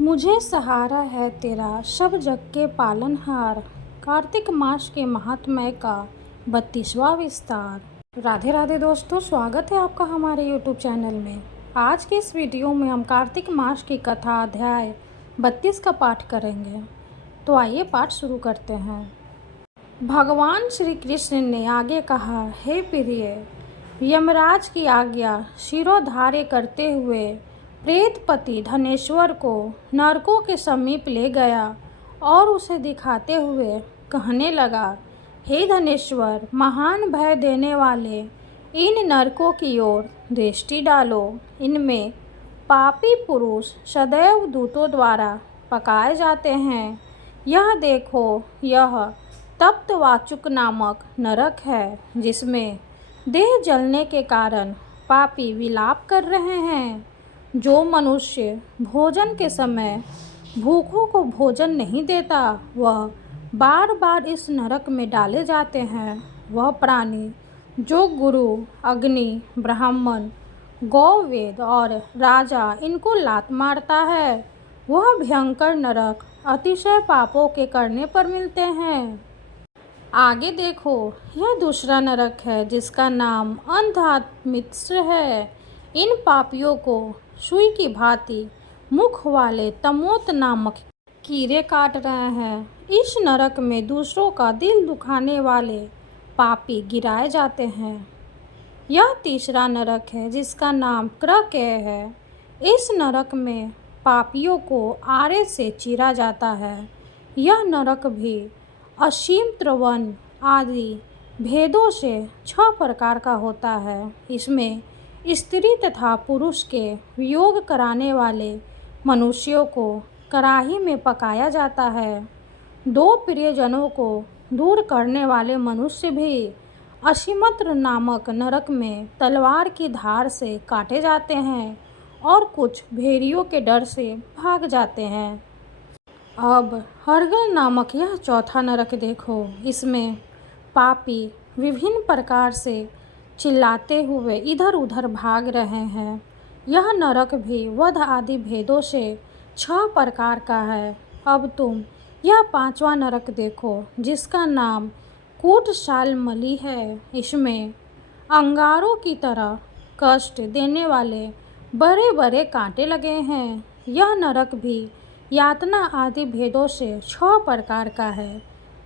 मुझे सहारा है तेरा सब जग के पालनहार। कार्तिक मास के महात्म्य का 32वां विस्तार। राधे राधे दोस्तों, स्वागत है आपका हमारे YouTube चैनल में। आज के इस वीडियो में हम कार्तिक मास की कथा अध्याय 32 का पाठ करेंगे। तो आइए पाठ शुरू करते हैं। भगवान श्री कृष्ण ने आगे कहा, हे प्रिय, यमराज की आज्ञा शिरोधार्य करते हुए प्रेतपति धनेश्वर को नरकों के समीप ले गया और उसे दिखाते हुए कहने लगा, हे धनेश्वर, महान भय देने वाले इन नरकों की ओर दृष्टि डालो। इनमें पापी पुरुष सदैव दूतों द्वारा पकाए जाते हैं। यह देखो, यह तप्तवाचुक नामक नरक है, जिसमें देह जलने के कारण पापी विलाप कर रहे हैं। जो मनुष्य भोजन के समय भूखों को भोजन नहीं देता, वह बार बार इस नरक में डाले जाते हैं। वह प्राणी जो गुरु, अग्नि, ब्राह्मण, गौ, वेद और राजा इनको लात मारता है, वह भयंकर नरक अतिशय पापों के करने पर मिलते हैं। आगे देखो, यह दूसरा नरक है जिसका नाम अंधामित्र है। इन पापियों को सुई की भांति मुख वाले तमोत नामक कीड़े काट रहे हैं। इस नरक में दूसरों का दिल दुखाने वाले पापी गिराए जाते हैं। यह तीसरा नरक है जिसका नाम क्रकेय है। इस नरक में पापियों को आरे से चीरा जाता है। यह नरक भी असीम त्रवन आदि भेदों से 6 प्रकार का होता है। इसमें स्त्री तथा पुरुष के वियोग कराने वाले मनुष्यों को कड़ाही में पकाया जाता है। 2 प्रियजनों को दूर करने वाले मनुष्य भी असीमत्र नामक नरक में तलवार की धार से काटे जाते हैं और कुछ भेड़ियों के डर से भाग जाते हैं। अब हर्गल नामक यह चौथा नरक देखो। इसमें पापी विभिन्न प्रकार से चिल्लाते हुए इधर उधर भाग रहे हैं। यह नरक भी वध आदि भेदों से 6 प्रकार का है। अब तुम यह 5वां नरक देखो, जिसका नाम कूटशालमली है। इसमें अंगारों की तरह कष्ट देने वाले बड़े बड़े कांटे लगे हैं। यह नरक भी यातना आदि भेदों से 6 प्रकार का है।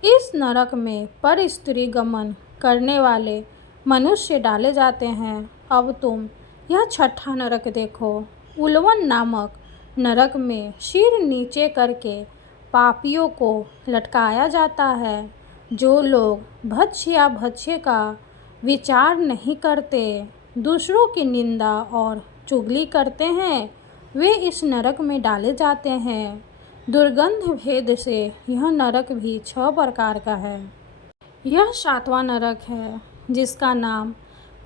इस नरक में पर स्त्री गमन करने वाले मनुष्य डाले जाते हैं। अब तुम यह 6ठा नरक देखो। उलवन नामक नरक में सिर नीचे करके पापियों को लटकाया जाता है। जो लोग भक्ष्य या भक्ष्य का विचार नहीं करते, दूसरों की निंदा और चुगली करते हैं, वे इस नरक में डाले जाते हैं। दुर्गंध भेद से यह नरक भी 6 प्रकार का है। यह 7वां नरक है जिसका नाम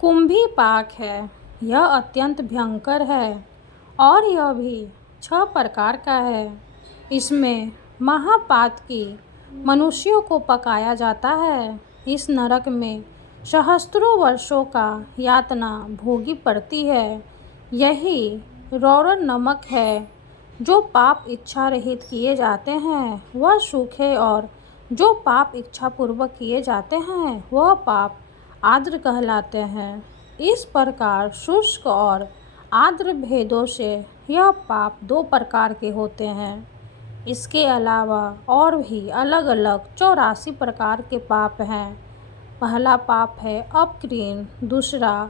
कुंभीपाक है। यह अत्यंत भयंकर है और यह भी 6 प्रकार का है। इसमें महापातकी मनुष्यों को पकाया जाता है। इस नरक में सहस्त्रों वर्षों का यातना भोगी पड़ती है। यही रौरव नमक है। जो पाप इच्छा रहित किए जाते हैं वह सुख है, और जो पाप इच्छा पूर्वक किए जाते हैं वह पाप आर्द्र कहलाते हैं। इस प्रकार शुष्क और आर्द्र भेदों से यह पाप 2 प्रकार के होते हैं। इसके अलावा और भी अलग अलग 84 प्रकार के पाप हैं। पहला पाप है अपकृण, दूसरा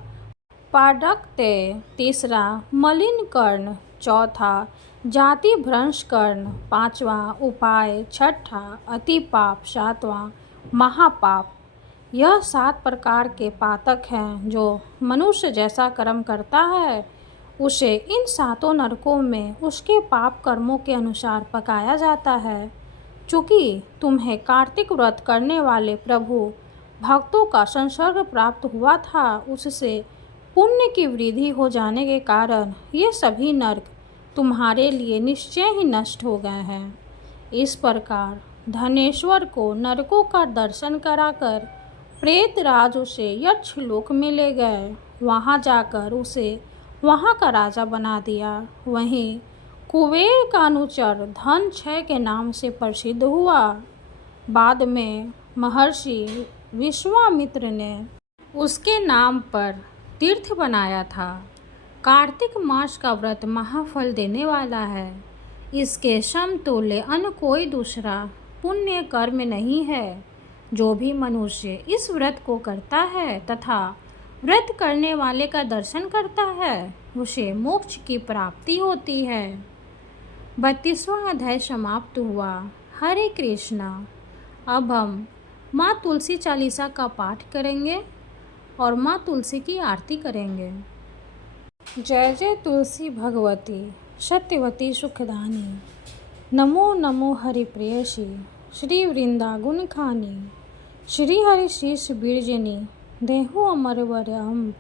पादक्तेय, तीसरा मलिन कर्ण, चौथा जाति भ्रंश कर्ण, 5वां उपाय, 6ठा अति पाप, 7वां महापाप। यह 7 प्रकार के पातक हैं। जो मनुष्य जैसा कर्म करता है, उसे इन 7 नरकों में उसके पाप कर्मों के अनुसार पकाया जाता है। चूँकि तुम्हें कार्तिक व्रत करने वाले प्रभु भक्तों का संसर्ग प्राप्त हुआ था, उससे पुण्य की वृद्धि हो जाने के कारण ये सभी नरक तुम्हारे लिए निश्चय ही नष्ट हो गए हैं। इस प्रकार धनेश्वर को नरकों का दर्शन कराकर प्रेतराज उसे यक्षलोक में ले गए। वहाँ जाकर उसे वहाँ का राजा बना दिया। वहीं कुबेर का अनुचर धन क्षय के नाम से प्रसिद्ध हुआ। बाद में महर्षि विश्वामित्र ने उसके नाम पर तीर्थ बनाया था। कार्तिक मास का व्रत महाफल देने वाला है। इसके समतुल्य अन्य कोई दूसरा पुण्य कर्म नहीं है। जो भी मनुष्य इस व्रत को करता है तथा व्रत करने वाले का दर्शन करता है उसे मोक्ष की प्राप्ति होती है। 32वां अध्याय समाप्त हुआ। हरे कृष्णा। अब हम माँ तुलसी चालीसा का पाठ करेंगे और माँ तुलसी की आरती करेंगे। जय जय तुलसी भगवती सत्यवती सुखदानी। नमो नमो हरि प्रेयसी श्री वृंदा गुण खानी। श्री हरि शीश बीरजनी देहु अमर वरम।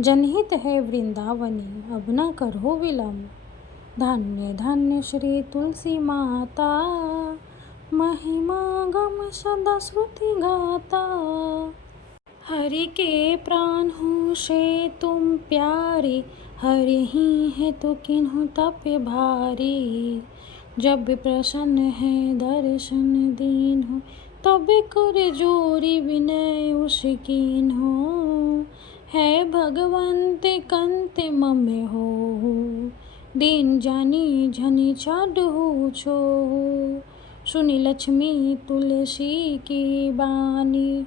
जनहित है वृंदावनी अब न करो विलम्ब। धन्य धन्य श्री तुलसी माता महिमा गम सदा श्रुति गाता। हरि के प्राण हो से तुम प्यारे हरि ही है तो किन्हु तप भारी। जब प्रसन्न है दर्शन दीन हो तब कर जोरी विनय उसकीन हो। है भगवंत कंत मम हो दीन जानी झनि छाड हो छो। सुनी लक्ष्मी तुलसी की बानी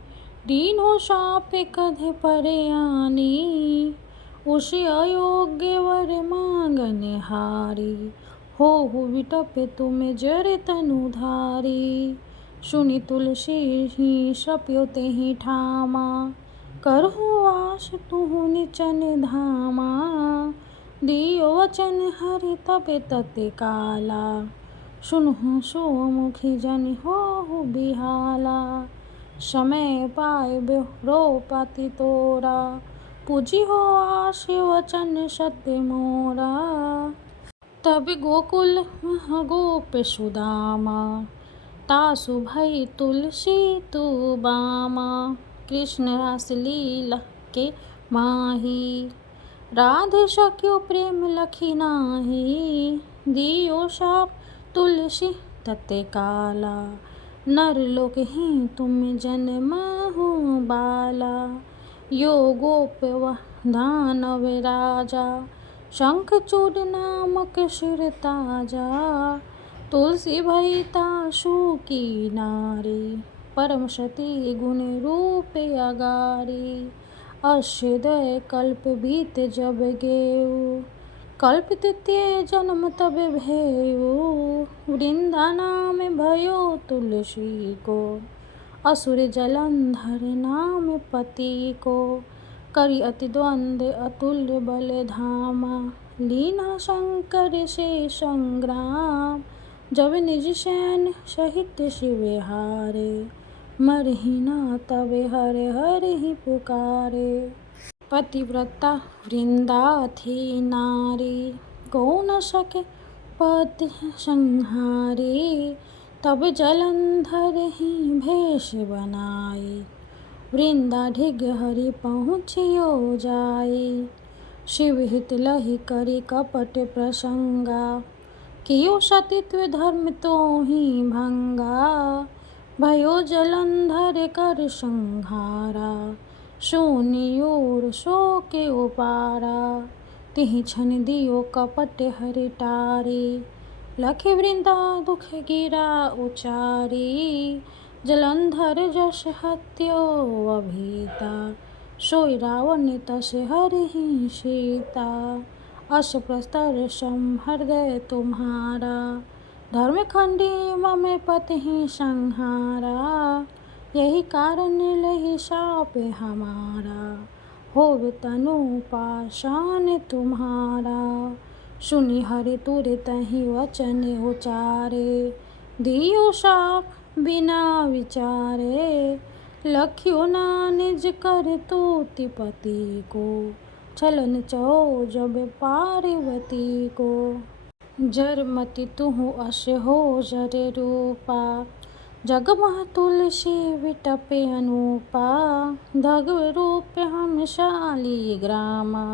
दीन हो साप कध पर आनी। उस अयोग्य वर मांगन हारी हो विटप तुम जर तनुधारी। सुनी तुलसी ही सप्यो तेहि ठामा करहु आस तुहु निचन धामा। दियो वचन हरि तबे तते काला सुनहु सुमुखी जन हो बिहाला। समय पाए रो पति तोरा पूजी हो आश वचन सत्य मोरा। तब गोकुल मह गोप सुदामा तासु भई तुलसी तू बामा। कृष्ण रास लीला के माही राधे सक्यो प्रेम लखी नाही। दियो शाप तुलसी तते काला नर लोक ही तुम जन्महु बाला। यो गोप दानव राजा शंखचूड नामक सिर ताजा। तुलसी भई तासु की नारी परम सती गुण रूप अगारी। अष्टदय कल्प बीत जब गेऊ कल्प तृतीय जन्म तब भयऊ। वृंदा नाम भयो तुलसी को असुर जलंधर नाम पति को। करि अति द्वंद्व अतुल्य बल धामा लीना शंकर से संग्राम। जब निज सैन्य सहित शिव हारे मरहि न तब हर हर ही पुकारे। पतिव्रता वृंदा थी नारी को न सके पति संहारी। तब जलंधर ही भेष बनाई वृंदा ढिग हरि पहुँचियो जाई। शिव हित लहि करि कपट प्रसंगा कियो सतीत्व धर्म तो ही भंगा। भयो जलंधर कर संहारा सुनियोर शोक उपारा। तिहि क्षण दियो कपट हरि टारी लखि वृंदा दुख गिरा उचारी। जलंधर जस हत्यो अभीता सोई रावण तस हरहि सीता। अस प्रस्तर सम हृदय तुम्हारा धर्म खंडी मम पति ही संहारा। यही कारण लहि शाप हमारा होव तनु पाषाण तुम्हारा। सुनि हरि तुरत ही वचन उचारे दियो शाप बिना विचारे। लख्यो ना निज कर तूति पति को छलन चहो जब पार्वती को। जरमति तुहु अस हो जर रूपा जगमह तुलसी विटपे अनूपा। धगव रूप हम शाली ग्रामा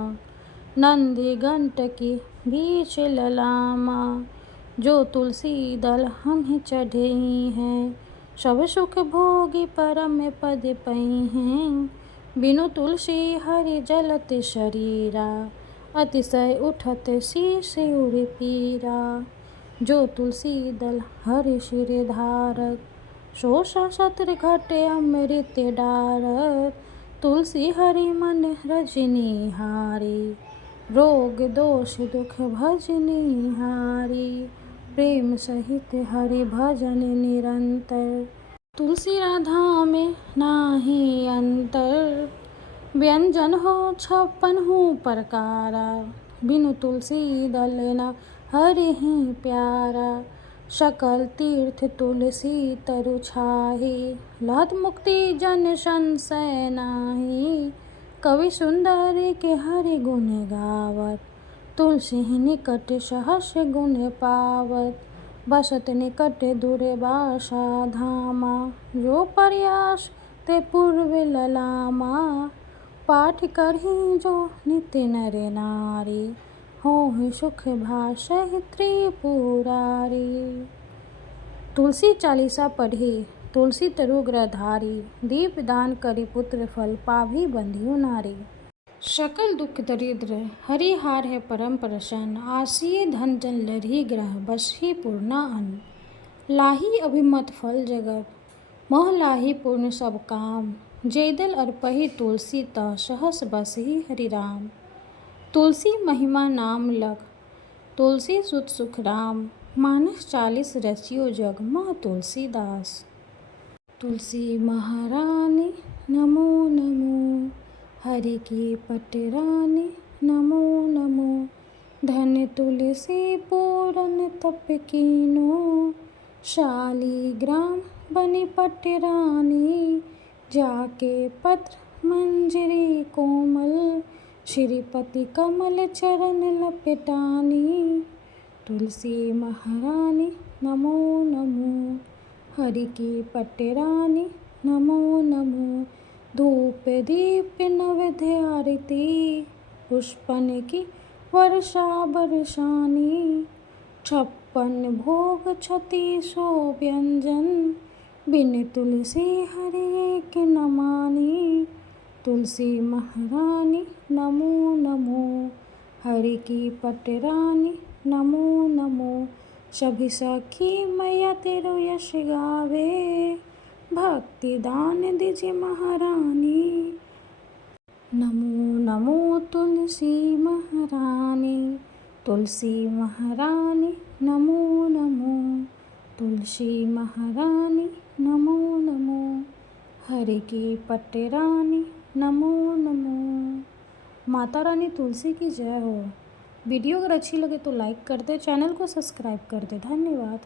नंदी घंट की बीच ललामा। जो तुलसी दल हम चढ़े हैं, सब सुख भोगी परम पद पई हैं। बिनु तुलसी हरि जलत शरीरा, अतिशय उठत शीश उर पीरा। जो तुलसी दल हरि शिर धारत, सो सत्र घटे अमृत डारत। तुलसी हरि मन रजनी हारी, रोग दोष दुख भजनी हारी। प्रेम सहित हरि भजन निरंतर, तुलसी राधा में नाही अंतर। व्यंजन हो 56 प्रकारा, बिनु तुलसी दल न हरि ही प्यारा। सकल तीर्थ तुलसी तरु छाही, लहत मुक्ति जन संशय नाही। कवि सुंदर के हरि गुण गावत, तुलसी निकट सहस गुण पावत। बसत निकट दुर्वासा धामा, जो प्रयास ते पूर्व ललामा। पाठ करहि जो नित नर नारी, होहि सुख भाषहि त्रिपुरारी। तुलसी चालीसा पढ़ी, तुलसी तरु ग्रहधारी। दीप दान करी पुत्र फल, पाभी बंधियो नारी। सकल दुख दरिद्र हरि हार है परम प्रसन्न। आसिये धन जन लरही ग्रह, बसहि पूर्णा अन्न। लाही अभिमत फल जगत, मोह लाही पूर्ण सब काम। जेदल अर्पहि तुलसी तह, सहस बसहि हरि राम। तुलसी महिमा नाम लख, तुलसी सुत सुख राम। मानस 40 रचियो जग, मह तुलसीदास। तुलसी महारानी नमो नमो, हरि की पटरानी नमो नमो। धन तुलसी पूरन तप कीनो, शालीग्राम बनी पटरानी। जाके पत्र मंजरी कोमल, श्रीपति कमल चरण लपेटानी। तुलसी महारानी नमो नमो, हरि की पटरानी नमो नमो। धूप दीप नैवेद्य आरती, पुष्पन की वर्षा बरसानी। 56 भोग 36 व्यंजन, बिन तुलसी हरि एक न मानी। तुलसी महारानी नमो नमो, हरि की पटरानी नमो नमो। सभी सखी मैया तेरो यश गावे, भक्ति दान दीजिए महारानी। नमो नमो तुलसी महारानी, तुलसी महारानी नमो नमो। तुलसी महारानी नमो नमो, हरि की पटरानी नमो नमो। माता रानी तुलसी की जय हो। वीडियो अगर अच्छी लगे तो लाइक कर दे, चैनल को सब्सक्राइब कर दे। धन्यवाद।